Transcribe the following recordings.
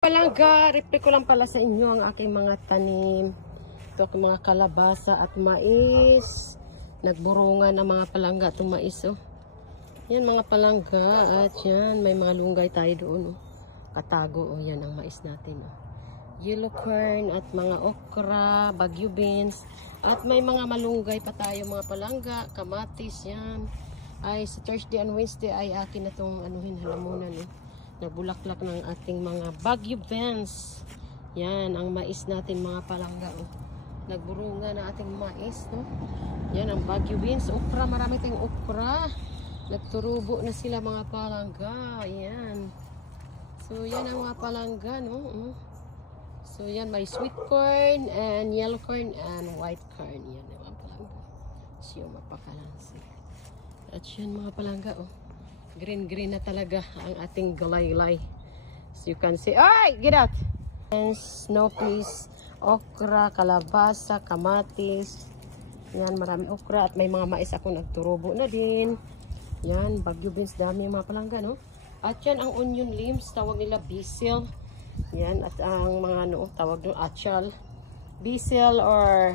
Palangga, reply ko lang pala sa inyo ang aking mga tanim. Ito aking mga kalabasa at mais. Nagburungan ang mga palangga itong mais. Oh. Yan mga palangga at yan may mga lunggay tayo doon. Oh. Katago. Oh, yan ang mais natin. Oh. Yellow corn at mga okra, bagyo beans. At may mga malunggay pa tayo mga palangga, kamatis yan. Ay sa Thursday and Wednesday ay akin na itong halamunan. Oh. Nagbulaklak ng ating mga bagyo beans. Yan, ang mais natin mga palangga. Oh. Nagburunga na ating mais. No? Yan, ang bagyo beans. Okra, marami tayong okra. Nagturubo na sila mga palangga. Yan. So, yan ang mga palangga. No? So, yan, may sweet corn and yellow corn and white corn. Yan, mga palangga. Siyo, mapakalansi. At yan, mga palangga. Oh. Green na talaga ang ating galaylay. So you can see, ay, get out! And snow peas, okra, kalabasa, kamatis. Yan, marami okra at may mga mais ako nagturubo na din. Yan, bagyo beans, dami mga palangga, no? At yan ang onion limbs, tawag nila basil. Yan, at ang mga tawag doon, achal. Basil or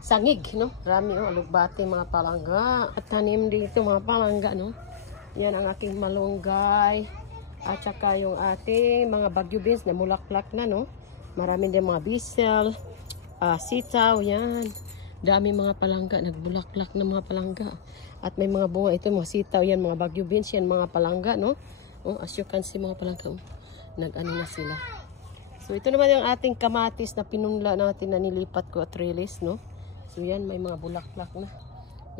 sangig, no? Marami, alugbati mga palangga. At tanim dito mga palangga, no? Yan ang aking malunggay. At saka yung ating mga bagyo beans na mulaklak na, no? Marami din mga basil, sitaw, yan. Dami mga palangga, nagbulaklak na mga palangga. At may mga bunga ito, mga sitaw, yan, mga bagyo beans, yan, mga palangga, no? Oh, as you can see, mga palangga, oh, nag-ano na sila. So, ito naman yung ating kamatis na pinunla natin na nilipat ko at release, no? So, yan, may mga bulaklak na.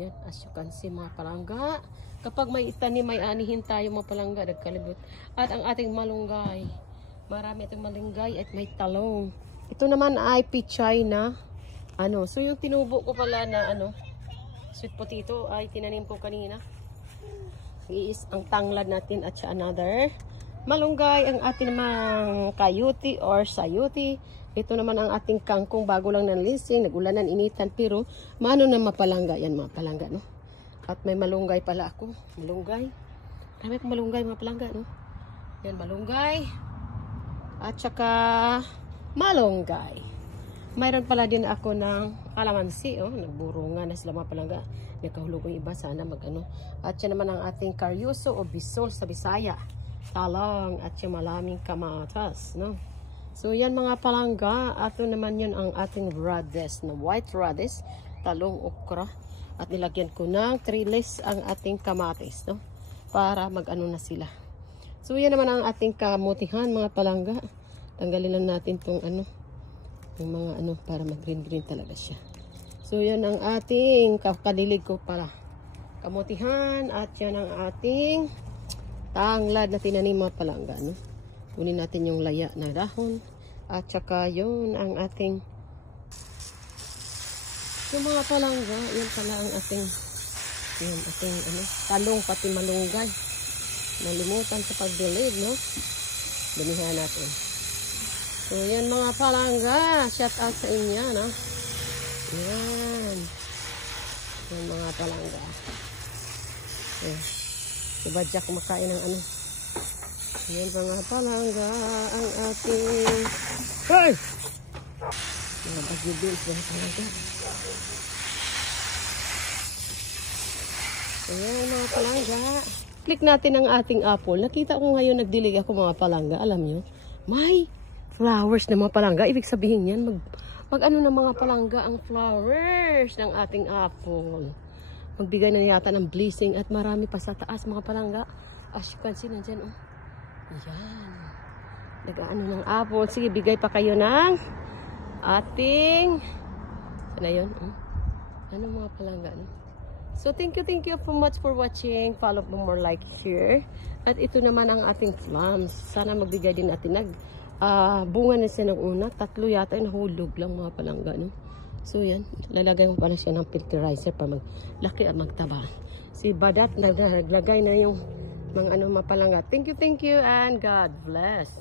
Yan, as you can see, mga palangga. Kapag may itanim, may anihin tayo mga palangga, nagkalibot. At ang ating malunggay. Marami itong malunggay at may talong. Ito naman ay pichay na. So yung tinubo ko pala na sweet potato ay tinanim ko kanina. Is ang tanglad natin at siya another. Malunggay, ang ating namang kayuti or sayuti. Ito naman ang ating kangkong bago lang ng linsing. Nagulanan, initan, pero maano na mapalangga. Yan mga palangga, no? At may malunggay pala ako. Malunggay. Marami akong malunggay mga palangga, no? Yan, malunggay. At saka malunggay. Mayroon pala din ako ng kalamansi, oh. Nagburungan na sila mga palangga. Nagkahulog yung iba, sana mag-ano. At yan naman ang ating karyuso o bisol sa Bisaya. Talong at yung malaming kamatas, no? So, yan mga palangga. At naman yun ang ating radish, na white radish, talong, okra. At nilagyan ko ng trellis ang ating kamatis, no? Para mag-ano na sila. So, yan naman ang ating kamutihan, mga palangga. Tanggalin lang natin tong yung mga para mag-green talaga siya. So, yan ang ating kadilig ko para kamutihan. At yan ang ating tanglad na tinanim, mga palangga, no? Kunin natin yung laya na dahon. At saka yun ang ating yung mga palangga, yan pala ang ating talong pati malunggay. Nalimutan sa pagdilig, no? Damihan natin. So, yan mga palangga. Shout out sa inyo, no? Yan. Yan mga palangga. Si Badja kumakain ng Yan mga palangga ang ating mga bagyo beans mga palangga. Ayan mga palangga. Click natin ang ating apple. Nakita ko ngayon nagdilig ako mga palangga. Alam nyo, may flowers na mga palangga. Ibig sabihin yan, mag-ano na mga palangga ang flowers ng ating apple. Magbigay na yata ng blessing at marami pa sa taas mga palangga. As you can see, nandyan. Ayan. Nag-ano ng apple. Sige, bigay pa kayo ng ating sana yun? Ano mga palangga, no? So, thank you so much for watching. Follow for more like here. At ito naman ang ating plums. Sana magbigay din natin. Bunga na siya ng una. 3 yata yung nahulog lang mga palangga, no? So, yan. Lalagay mo pala siya ng fertilizer para maglaki at magtaba. Si Badat, naglagay na yung mga mga palangga. Thank you and God bless.